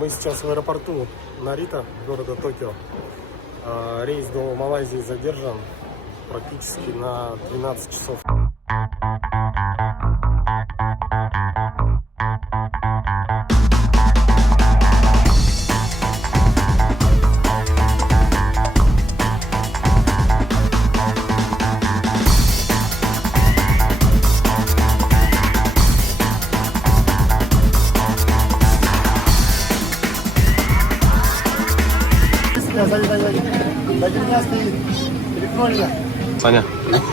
Мы сейчас в аэропорту Нарита, города Токио. Рейс до Малайзии задержан практически на 12 часов. Саня,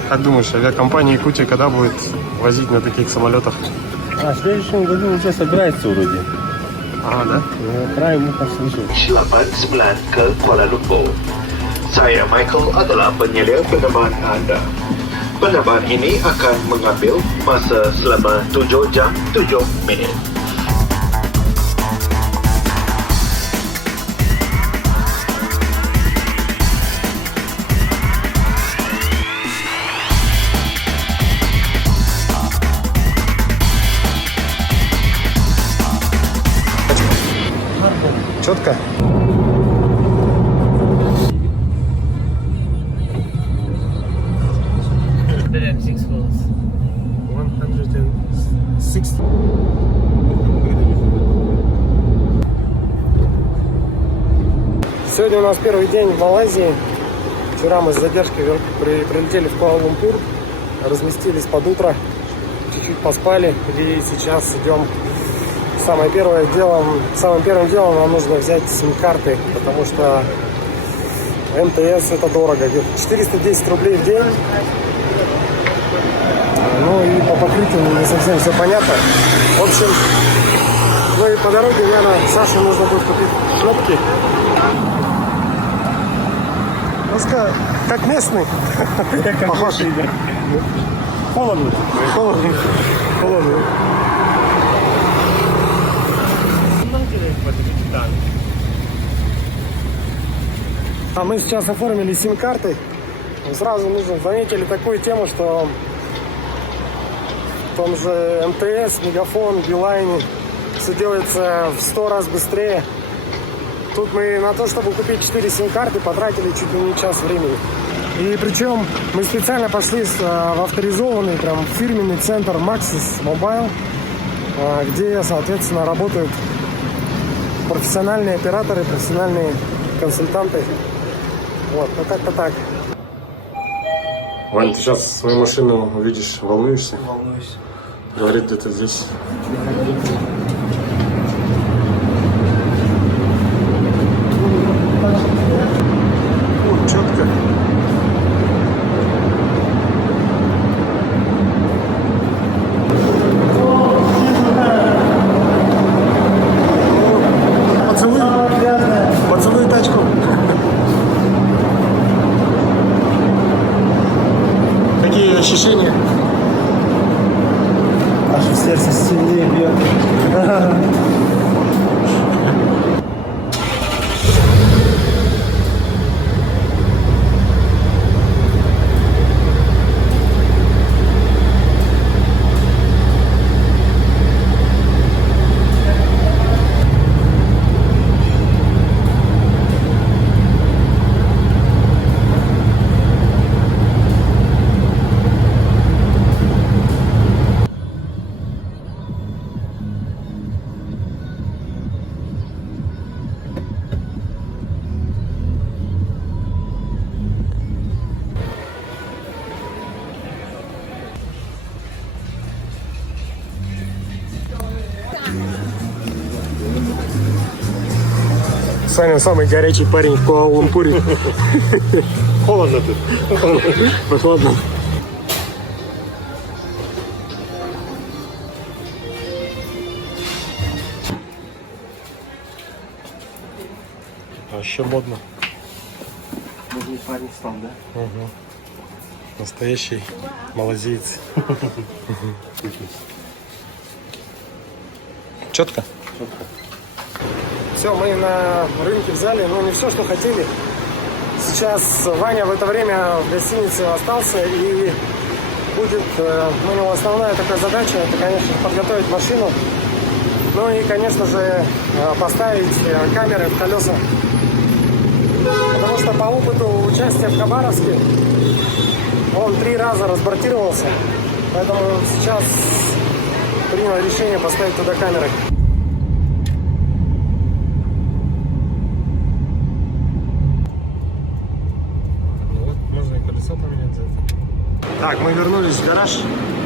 как думаешь, авиакомпания Якутия когда будет возить на таких самолетах? В следующем году уже собирается вроде. Ага, да? Правильно послушал. 89 ke Kuala Lumpur. Saya Michael adalah penyelia penerbangan anda. Penerbangan ini akan mengambil masa selama 7 jam 7 minit. Четко? Сегодня у нас первый день в Малайзии. Вчера мы с задержкой прилетели в Куала-Лумпур, разместились под утро, чуть-чуть поспали и сейчас идем. Самым первым делом нам нужно взять сим-карты, потому что МТС это дорого, где-то 410 рублей в день. Ну и по покрытию не совсем все понятно. В общем, ну и по дороге, наверное, Саше нужно будет купить кнопки. Пускай, как местный. Похож. Холодно. А мы сейчас оформили сим-карты. Сразу заметили такую тему, что в том же МТС, Мегафон, Билайне все делается в 100 раз быстрее. Тут мы на то, чтобы купить 4 сим-карты, потратили чуть ли не час времени. И причем мы специально пошли в авторизованный, прям фирменный центр Maxis Mobile, где, соответственно, работают профессиональные операторы, профессиональные консультанты. Вот, ну как-то так. Вань, ты сейчас свою машину увидишь, волнуешься? Волнуюсь. Говорит, где-то здесь. Четко. Поцелуй тачку. Какие ощущения? Аж сердце сильнее бьет. Саня самый горячий парень в Куала-Лумпуре. Холодно тут. Прохладно. Вообще модно. Модный парень стал, да? Угу. Настоящий малазиец. Четко? Все, мы на рынке взяли, но не все, что хотели. Сейчас Ваня в это время в гостинице остался, и будет, у него основная такая задача, это, конечно, подготовить машину Ну и, конечно же, поставить камеры в колеса. Потому что по опыту участия в Хабаровске он 3 раза разбортировался. Поэтому сейчас принял решение поставить туда камеры. Вот, можно и колесо поменять за это. Так, мы вернулись в гараж.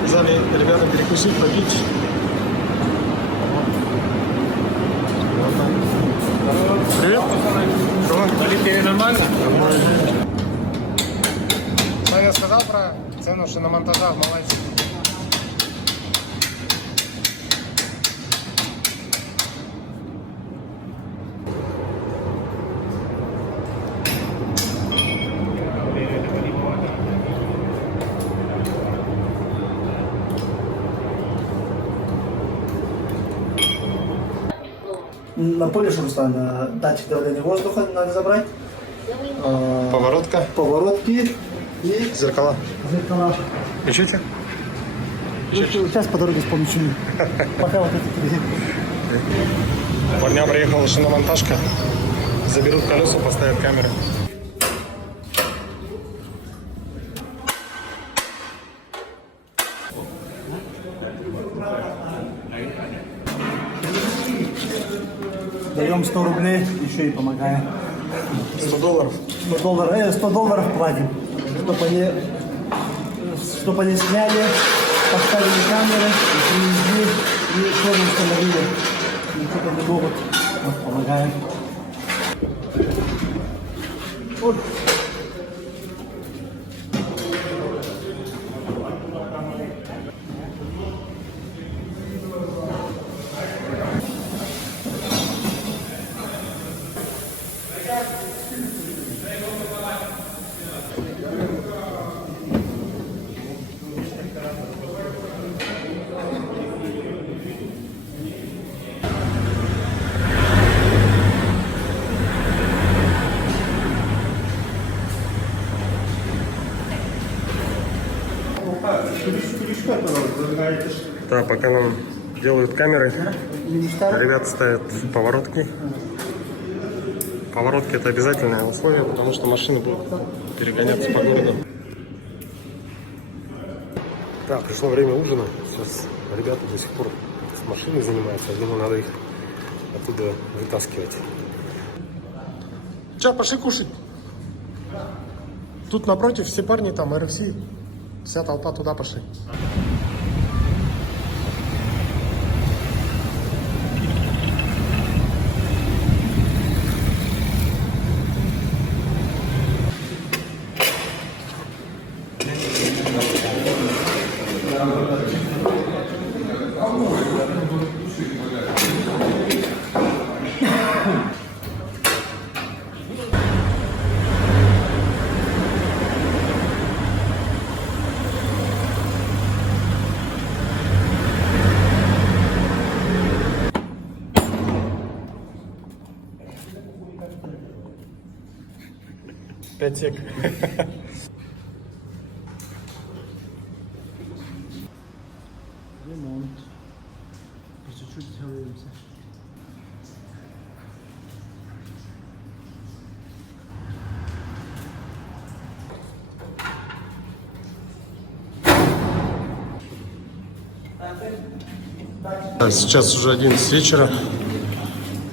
Взяли ребятам перекусить, попить. Привет. Что? Нормально? Я сказал про цену шиномонтажа в Малайзии. На поле, Руслан, датчик давления воздуха надо забрать. Поворотка. Поворотки и Зеркала. зеркала. Ищите? Сейчас по дороге с помощью. Пока вот эти три. Парням приехала шиномонтажка. Заберут колеса, поставят камеры. Даем 100 рублей, еще и помогаем. $100. 100 долларов платим, чтобы они сняли, поставили камеры, привезли и что установили. Ничего не могут, вот, помогаем. Вот. Да, пока нам делают камеры, ребята ставят поворотки. Поворотки — это обязательное условие, потому что машины будут перегоняться по городу. Да, пришло время ужина. Сейчас ребята до сих пор с машиной занимаются. Я думаю, надо их оттуда вытаскивать. Че, пошли кушать. Тут напротив все парни, там RFC. Вся толпа туда пошли. Пять сек. Ремонт. По чуть-чуть делаемся. Сейчас уже 11 вечера.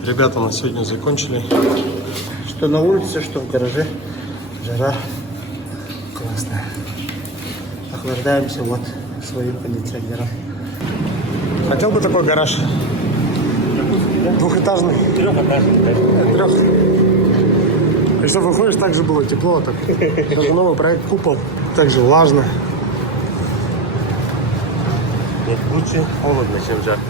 Ребята на сегодня закончили. Что на улице, что в гараже. Жара классная. Охлаждаемся вот своим кондиционером. Хотел бы такой гараж? Двухэтажный? Трех. И чтобы выходишь, так же было тепло. Так. Даже новый проект купол. Также влажно. Лучше холодно, чем жарко.